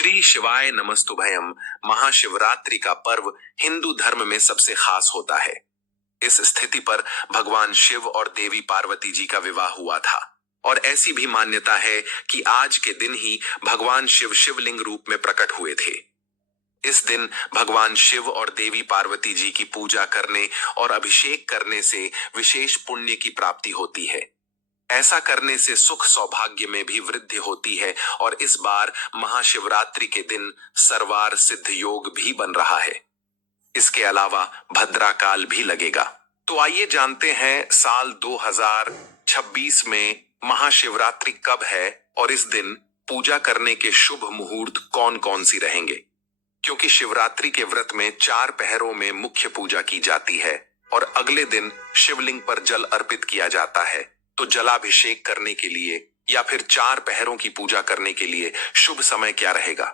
श्री शिवाय नमस्तुभयम महाशिवरात्रि का पर्व हिंदू धर्म में सबसे खास होता है। इस स्थिति पर भगवान शिव और देवी पार्वती जी का विवाह हुआ था और ऐसी भी मान्यता है कि आज के दिन ही भगवान शिव शिवलिंग रूप में प्रकट हुए थे। इस दिन भगवान शिव और देवी पार्वती जी की पूजा करने और अभिषेक करने से विशेष पुण्य की प्राप्ति होती है। ऐसा करने से सुख सौभाग्य में भी वृद्धि होती है और इस बार महाशिवरात्रि के दिन सर्वार सिद्ध योग भी बन रहा है। इसके अलावा भद्रा काल भी लगेगा। तो आइए जानते हैं साल 2026 में महाशिवरात्रि कब है और इस दिन पूजा करने के शुभ मुहूर्त कौन कौन सी रहेंगे। क्योंकि शिवरात्रि के व्रत में 4 पहरों में मुख्य पूजा की जाती है और अगले दिन शिवलिंग पर जल अर्पित किया जाता है, तो जलाभिषेक करने के लिए या फिर 4 पहरों की पूजा करने के लिए शुभ समय क्या रहेगा।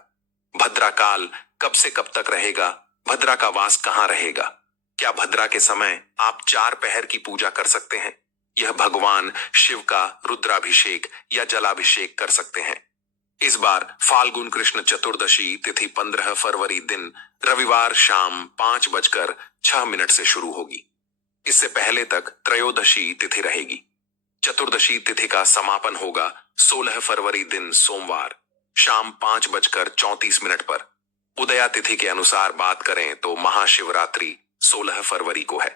भद्रा काल कब से कब तक रहेगा। भद्रा का वास कहाँ रहेगा। क्या भद्रा के समय आप 4 पहर की पूजा कर सकते हैं। यह भगवान शिव का रुद्राभिषेक या जलाभिषेक कर सकते हैं। इस बार फाल्गुन कृष्ण चतुर्दशी तिथि 15 फरवरी दिन रविवार शाम 5:06 से शुरू होगी। इससे पहले तक त्रयोदशी तिथि रहेगी। चतुर्दशी तिथि का समापन होगा 16 फरवरी दिन सोमवार शाम 5:34 पर। उदया तिथि के अनुसार बात करें तो महाशिवरात्रि 16 फरवरी को है।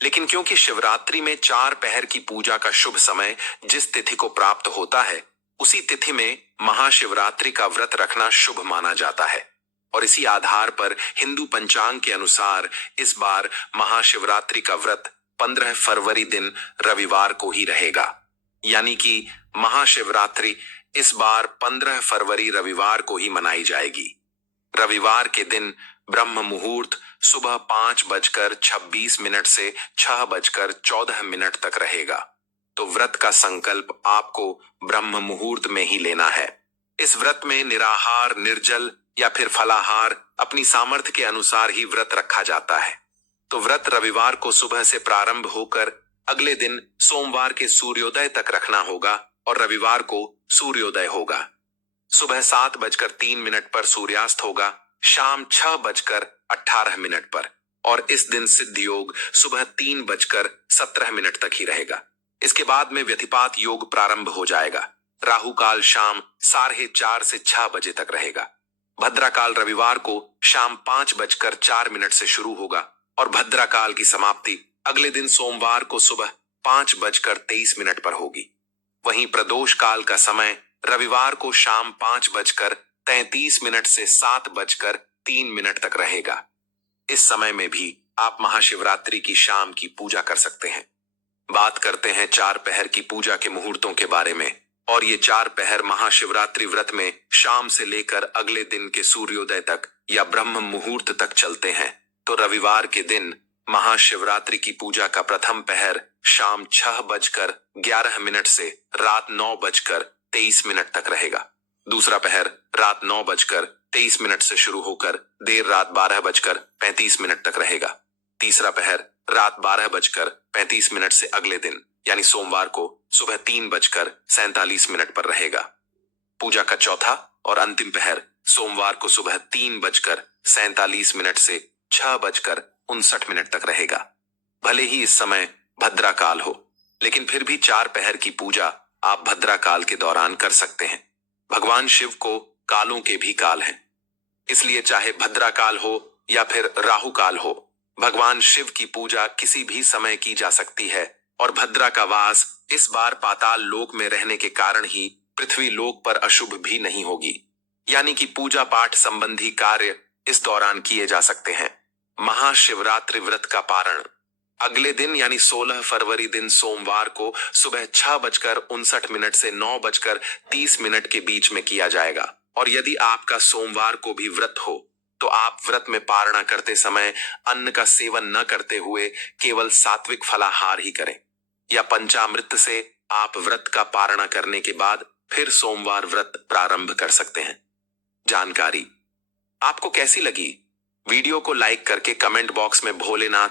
लेकिन क्योंकि शिवरात्रि में 4 पहर की पूजा का शुभ समय जिस तिथि को प्राप्त होता है, उसी तिथि में महाशिवरात्रि का व्रत रखना शुभ माना जाता है और इसी आधार पर हिंदू पंचांग के अनुसार इस बार महाशिवरात्रि का व्रत 15 फरवरी दिन रविवार को ही रहेगा। यानी कि महाशिवरात्रि इस बार 15 फरवरी रविवार को ही मनाई जाएगी। रविवार के दिन ब्रह्म मुहूर्त सुबह 5:26 से 6:14 तक रहेगा। तो व्रत का संकल्प आपको ब्रह्म मुहूर्त में ही लेना है। इस व्रत में निराहार, निर्जल या फिर फलाहार अपनी सामर्थ्य के अनुसार ही व्रत रखा जाता है। तो व्रत रविवार को सुबह से प्रारंभ होकर अगले दिन सोमवार के सूर्योदय तक रखना होगा और रविवार को सूर्योदय होगा। सुबह 7:03 पर सूर्यास्त होगा, शाम 6:18 पर और इस दिन सिद्ध योग सुबह 3:17 तक ही रहेगा। इसके बाद में व्यतिपात योग प्रारंभ हो जाएगा। राहु काल शाम 4:30 से 6 बजे तक रहेगा। भद्रा काल रविवार को शाम 5:04 से शुरू होगा और भद्रा काल की समाप्ति अगले दिन सोमवार को सुबह 5:23 पर होगी। वहीं प्रदोष काल का समय रविवार को शाम 5:33 से 7:03 तक रहेगा। इस समय में भी आप महाशिवरात्रि की शाम की पूजा कर सकते हैं। बात करते हैं 4 पहर की पूजा के मुहूर्तों के बारे में और ये 4 पहर महाशिवरात्रि व्रत में शाम से लेकर अगले दिन के सूर्योदय तक या ब्रह्म मुहूर्त तक चलते हैं। तो रविवार के दिन महाशिवरात्रि की पूजा का प्रथम पहर शाम 6:11 से रात 9:23 तक रहेगा। दूसरा पहर रात 9:23 से शुरू होकर देर रात 12:35 तक रहेगा। तीसरा पहर रात 12:35 से अगले दिन यानी सोमवार को सुबह 3:47 पर रहेगा। पूजा का चौथा और अंतिम पहर सोमवार को सुबह 3:47 से 6:59 तक रहेगा। भले ही इस समय भद्रा काल हो, लेकिन फिर भी 4 पहर की पूजा आप भद्रा काल के दौरान कर सकते हैं। भगवान शिव को कालों के भी काल हैं, इसलिए चाहे भद्रा काल हो या फिर राहु काल हो, भगवान शिव की पूजा किसी भी समय की जा सकती है। और भद्रा का वास इस बार पाताल लोक में रहने के कारण ही पृथ्वी लोक पर अशुभ भी नहीं होगी। यानी कि पूजा पाठ संबंधी कार्य इस दौरान किए जा सकते हैं। महाशिवरात्रि व्रत का पारण अगले दिन यानी 16 फरवरी दिन सोमवार को सुबह 6:59 से 9:30 के बीच में किया जाएगा। और यदि आपका सोमवार को भी व्रत हो तो आप व्रत में पारणा करते समय अन्न का सेवन न करते हुए केवल सात्विक फलाहार ही करें, या पंचामृत से आप व्रत का पारणा करने के बाद फिर सोमवार व्रत प्रारंभ कर सकते हैं। जानकारी आपको कैसी लगी? वीडियो को लाइक करके कमेंट बॉक्स में भोलेनाथ